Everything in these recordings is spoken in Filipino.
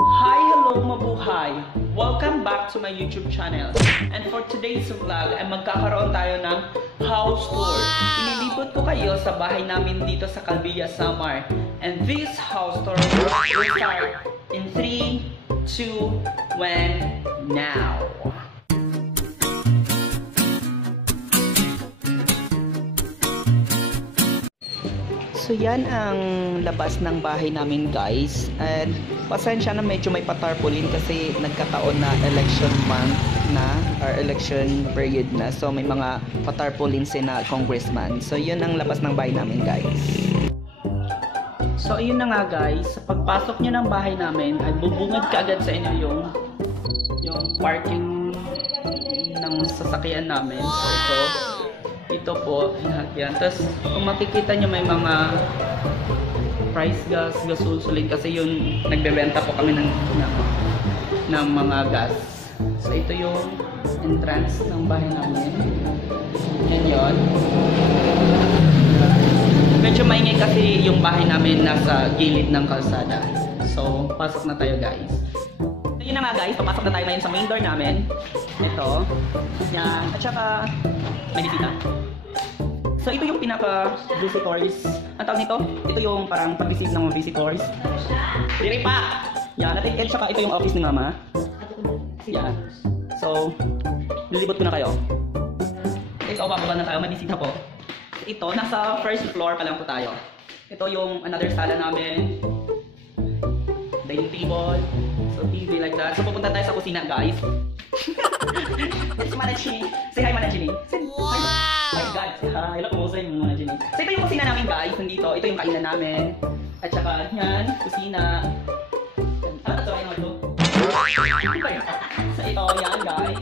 Hi, hello mabuhay! Welcome back to my YouTube channel. And for today's vlog ay magkakaroon tayo ng house tour. Inilibot ko kayo sa bahay namin dito sa Calvilla, Samar. And this house tour will start in 3, 2, 1, now! So yan ang labas ng bahay namin guys, and pasensya na medyo may patarpaulin kasi nagkataon na election month na or election period na, so may mga patarpaulin na congressman. So yun ang labas ng bahay namin guys. So ayun na nga guys, sa pagpasok nyo ng bahay namin ay bubungad ka agad sa inyo yung parking ng sasakyan namin. So ito po, yan. Tapos, kung makikita nyo may mga price gas, gasolin kasi yun, nagbebenta po kami ng mga gas. So, ito yung entrance ng bahay namin. Yan yun. Medyo maingay kasi yung bahay namin nasa gilid ng kalsada. So, pasok na tayo guys. So, yun na nga guys, papasok na tayo ngayon sa main door namin. Ito. Yan. At saka, may dito. So ito yung pinaka-visitors. Ang tawag nito, ito yung parang pag-visit ng mga visitors. Diri pa! Yan, at saka ito yung office ni Mama. Yan. So, nilibot ko na kayo. Ito, bababa na tayo, mabisita po. Ito, nasa first floor pa lang po tayo. Ito yung another sala namin. Dining table. So, TV like that. So, pupunta tayo sa kusina, guys. It's Managini. Say hi, Managini. Wow! Hi, God. Hello po sa inyo, Managini. So, ito yung kusina namin, guys. Nandito. Ito yung kainan namin. At saka, yan, kusina. Ito, ayun ito. So, ito, yan, guys.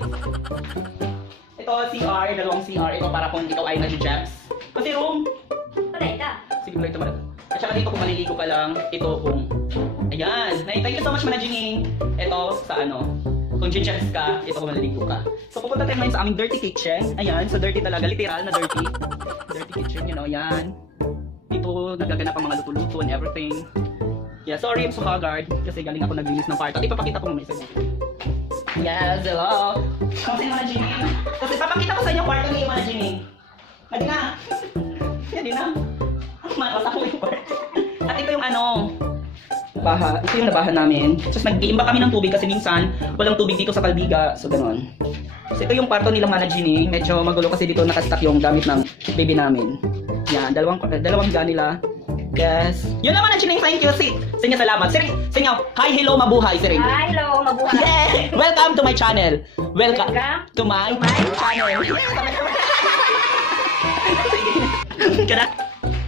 Ito, CR. Dalawang CR. Ito, para kung ikaw ay nag-jabs. Kasi room. Paray ka. Sige, ito, malata. At saka dito, kung maliligo ka lang, ito kung... Ayan. Thank you so much, Managini. Ito, sa ano... Kung gingerbs ka, ito kung maliligo ka. So pupunta tayo ngayon sa aming dirty kitchen. Ayan, so dirty talaga, literal na dirty. Dirty kitchen, you know, yan. Dito nagaganap ang mga luto-luto and everything. Yeah, sorry, I'm so haggard kasi galing ako naglinis ng parto. At ipapakita ko mamaya sa inyo. Yes, hello. Kamusta yung mga Jimmy? Kasi ipapakita ko sa inyo kwarto ni mga Jimmy. Hadi na. Hadi na. Ang makakata ko yung kwarto. At ito yung ano, baha. Ito yung nabahan namin. Tapos nag-iimba kami ng tubig kasi minsan walang tubig dito sa Calvilla. So ganoon. So ito yung kwarto nila Mana Ginny. Medyo magulo kasi dito nakastack yung gamit ng baby namin. Yan, dalawang higa nila. Yes. Yun naman Mana Ginny, thank you. Sa inyo salamat. Sa inyo, hi, hello, mabuhay. Sir. Hi, hello, mabuhay. Yeah. Welcome to my channel. Welcome to my channel.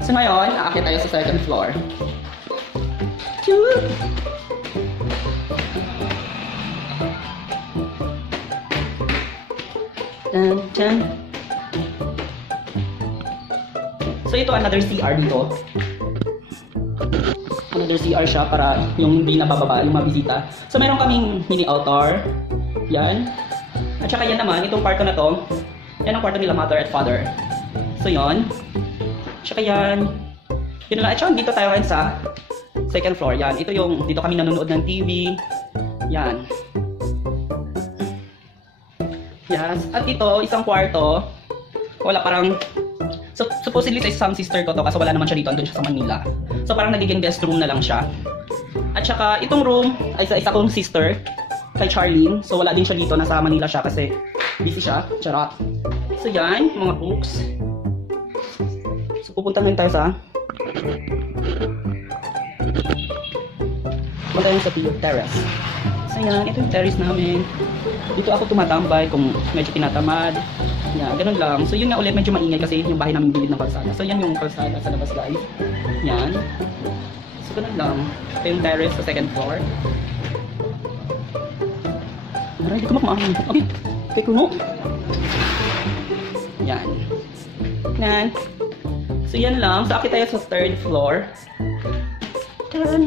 So ngayon, aakit tayo sa second floor. Dun, dun. So ito another CR dito. Another CR siya para yung hindi nabababa yung mga bisita. So meron kaming mini altar. Yan. At saka yan naman, itong kwarto na to. Yan ang kwarto nila mother at father. So yon. At saka yan. Yun lang. At saka dito tayo ngayon sa second floor. Yan. Ito yung dito kami nanonood ng TV. Yan. Yes. At ito, isang kwarto. Wala parang... So, supposedly sa isang sister ko to kasi wala naman siya dito. Andun siya sa Manila. So, parang nagiging guest room na lang siya. At saka, itong room ay sa isa kong sister kay Charlene. So, wala din siya dito. Nasa Manila siya kasi busy siya. Charot. So, yan. Mga books. So, pupunta ngayon tayo sa... Punta tayo sa terrace. So, yan. Ito yung terrace namin. Dito ako tumatambay kung medyo tinatamad. Yan, ganun lang. So yun nga ulit, medyo maingay kasi yung bahay namin gilid ng kalsada. So yan yung kalsada sa labas guys. Yan. So ganun lang. Ito yung terrace sa second floor. Aray, di ko makamahal. Okay. Okay, kuno. Yan. Yan. So yan lang. So akit tayo sa third floor. Yan.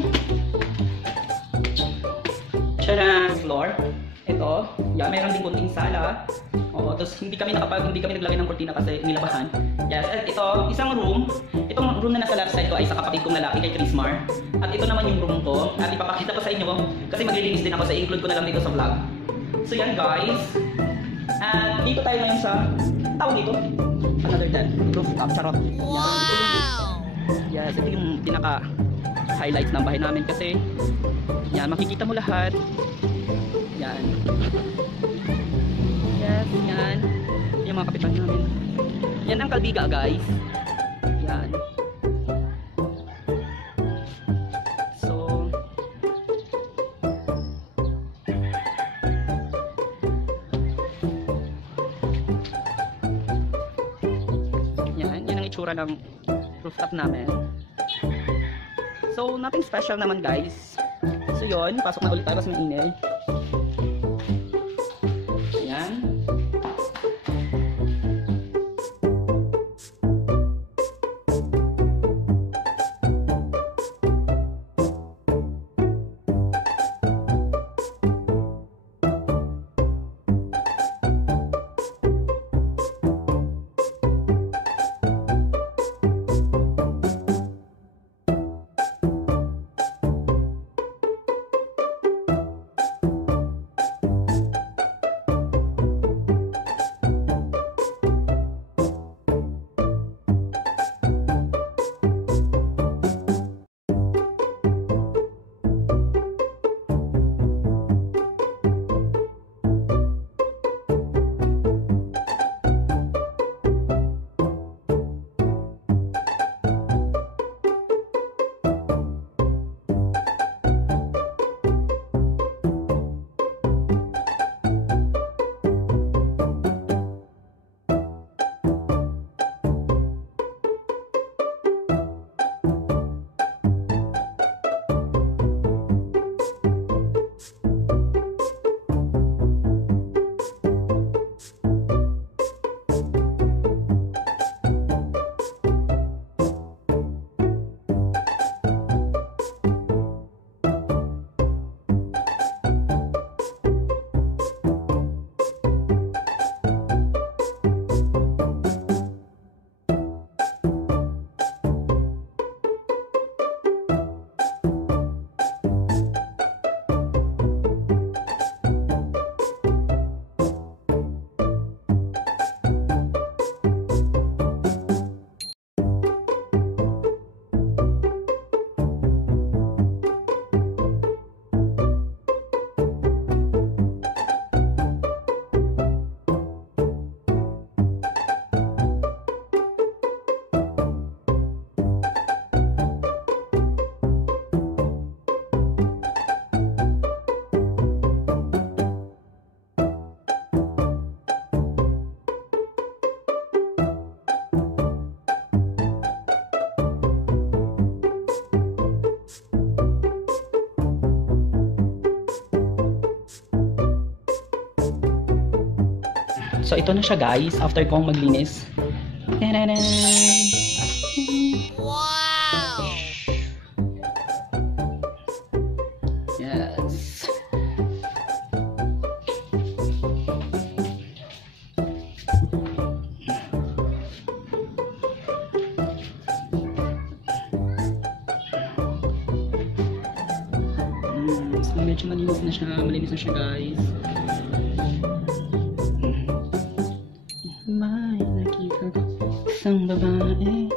Tara, floor. Ito, yeah, meron din kunting sala. Oo, tapos hindi kami naglagay ng kurtina kasi nilabahan. Yes, at ito, isang room. Itong room na nasa left side ko ay sa kapatid kong lalaki kay Chrismar. At ito naman yung room ko. At ipapakita ko sa inyo kasi maglilinis din ako, sa include ko na lang dito sa vlog. So yan guys. At dito tayo ngayon sa tawag dito. Another dead rooftop. Charot. Wow! Yes, ito yung pinaka highlights ng bahay namin kasi yan, makikita mo lahat. Yan. Yes, yan. Yung mga kapitan namin. Yan ang Kalbiga, guys. Yan. So, yan ang itsura ng rooftop namin. So, nothing special naman, guys. So, yun. Pasok na ulit tayo kasi may email. Ayan. So ito na siya guys, after kong maglinis. Ta-da-da! Wow! Yes. So medyo malinis na siya guys. May nakita ko isang babae.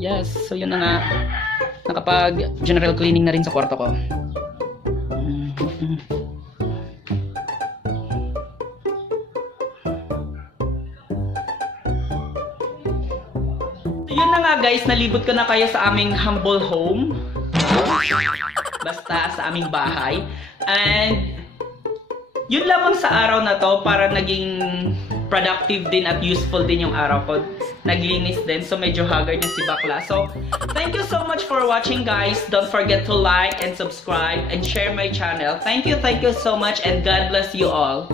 Yes, so yun na nga. Nakapag general cleaning na rin sa kwarto ko. So yun na nga guys, nalibot ko na kayo sa aming humble home. Basta sa aming bahay. And yun lamang sa araw na to, para naging productive din at useful din yung araw ko. Naglinis din, so medyo haggard din si Bakla. So, thank you so much for watching guys. Don't forget to like and subscribe and share my channel. Thank you so much and God bless you all.